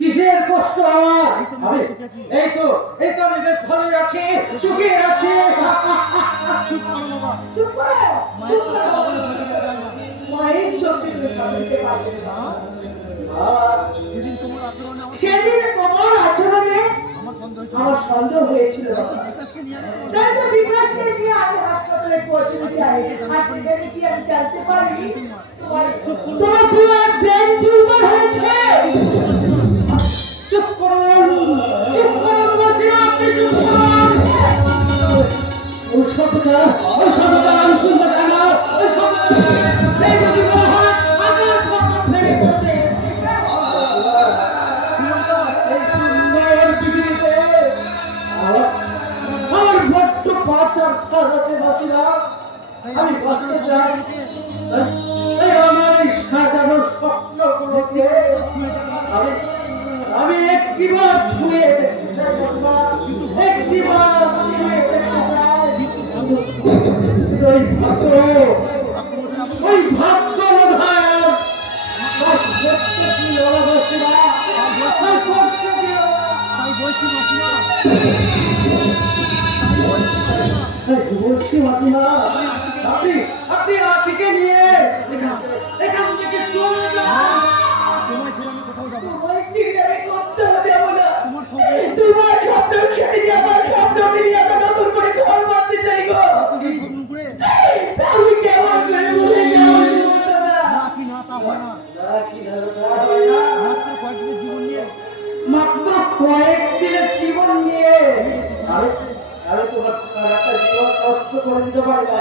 কিসের কষ্ট আমার? এই তো আমি বেশ ভালোই আছি, সুখে আছি। মায়ের চোখে সেদিন তোমার আচরণে আমার সন্দেহ হয়েছিল। তাই তো বিকাশকে নিয়ে আমি হাসপাতালে পৌঁছেছি। আর সেখানে কি আমি জানতে পারি তোমার পুরো ব্রেন টিউমার হয়েছে। চুপ করুন, চুপ করুন, বলছি না আপনি চুপ করুন। ওই শব্দটা আমি শুনতে চাই না। ওই শব্দটা এই যদি বলা হয় আকাশ বাতাস ভেঙে পড়ছে। এই সুন্দর পৃথিবীতে আমার বড্ড বাঁচার সার আছে বাসিরা। আমি বাঁচতে চাই। আমার এই সাজানো স্বপ্নগুলোকে আমি একটিবার ছুঁয়ে দেখতে চাই। একটিবার ছুঁয়ে দেখতে চাই। ওই ভাগ্য বলছি মাসিমা, আপনি আখিকে নিয়ে এখান থেকে চলে যান। তোমার ছেড়ে আমি কোথাও যাব না। তোমার স্বপ্ন ছেড়ে দিয়ে আমার স্বপ্নকে নিয়ে এত নতুন করে ঘর বাঁধতে চাই গো। আমি কেমন করে বলে যাবো মাত্র কয়েকদিনের জীবন নিয়ে আমি তোমার সারাটা জীবন কষ্ট করে দিতে পারি না।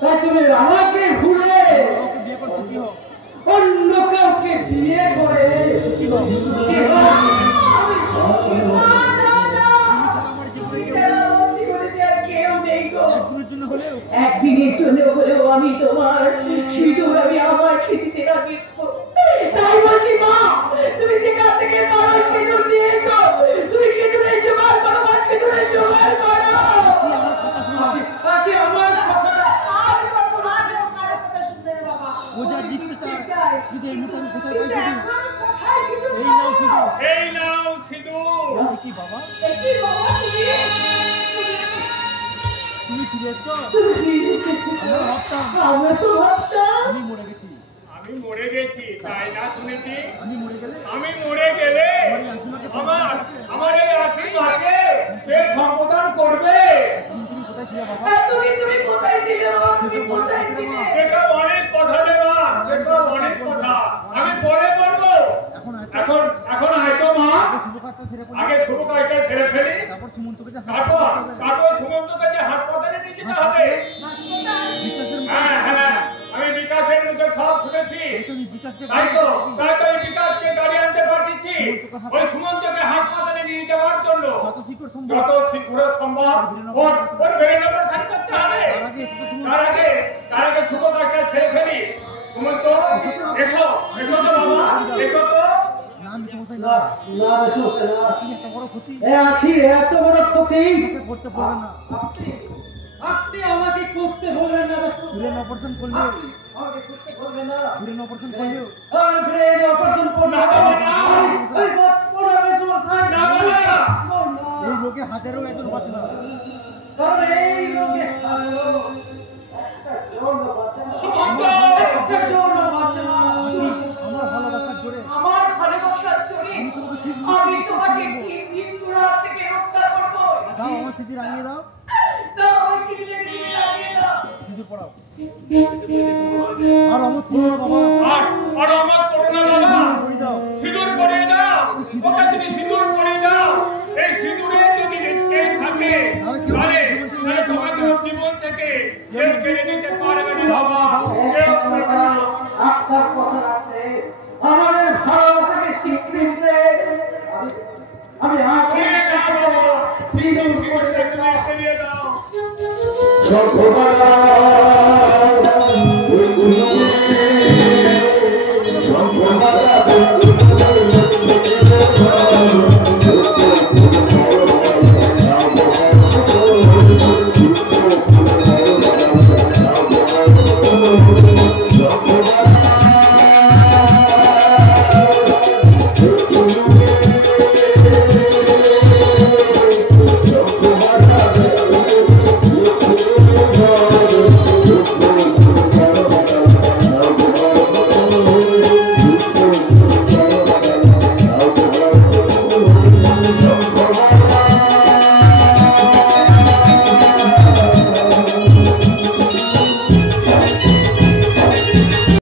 তাই তুমি আমাকে ভুলে অন্য কাউকে বিয়ে করে একদিনের জন্য হলেও আমি তোমার সিঁদুর আমি আমার খেতে রাখি। তাই বলছি মা, তুমি যেখান থেকে পারো খেজুর নিয়েছো, তুমি খেজুরের জোগাড় করো, খেজুরের জোগাড় করো। আমার কথাটা আজ বাবু আজ ও কারো কথা শুনবে না বাবা। ও যা দিতে চায় যদি এই মুহূর্তে কোথায় পাইছি, কোথায় সিঁদুর? এই নাও সিঁদুর, এই নাও সিঁদুর। কি বাবা কি বাবা তুমি ফিরে এসছো? আমরা তো ভাবতাম আমি মরে গেছি। আমি মরে গেছি তাই না শুনেছি? আমি মরে গেলে আমি মরে গেলে আমার এই আশীর্বাদকে কে সম্বোধন করবে? তুমি কোথায় ছিলে বাবা? তুমি কোথায় ছিলে বাবা? তুমি কোথায় ছিলে? এসব অনেক কথা দেবা, এসব অনেক কথা আমি পরে বলবো। এখন হয়তো মা আগে শুরু কাজটা ছেড়ে ফেলি, তারপর সুমন্তকে তারপর সুমন্তকে যে হাসপাতালে নিয়ে যেতে হবে। হ্যাঁ হ্যাঁ, আমি বিকাশের মুখে সব শুনেছি। তাই তো আমি বিকাশকে গাড়ি আনতে পাঠিয়েছি ওই সুমন্তকে হাসপাতালে নিয়ে যাওয়ার জন্য। যত শীঘ্র সম্ভব ওর বেরোনোর সাথে করতে হবে। তার আগে শুভ কাজটা ছেড়ে ফেলি। সুমন্ত এসো, এসো তো বাবা, এসো তো। আপনি আমাকে করতে বলবেন না। অপারেশন করলে এই লোকে হাজারও একজন বাঁচে না। কারণ এই লোকে আমার ভালোবাসার জোরে আমি তোমাকে মৃত্যুর হাত থেকে রক্ষা করবো। দাও আমার স্মৃতি রাঙিয়ে দাও। পড়াও আর অমত করো না বাবা, আর অমত করো না বাবা। দাও সিঁদুর পরিয়ে দাও, ওকে তুমি সিঁদুর পরিয়ে দাও। এই সিঁদুরে যদি এই থাকে তাহলে তোমাকে ওর জীবন থেকে কেউ কেড়ে নিতে পারবে না বাবা। আপনার কথা রাখতে আমাদের ভালোবাসাকে স্বীকৃতি দিতে আমি সিঁদুর পরিয়ে দাও। সভ্যতা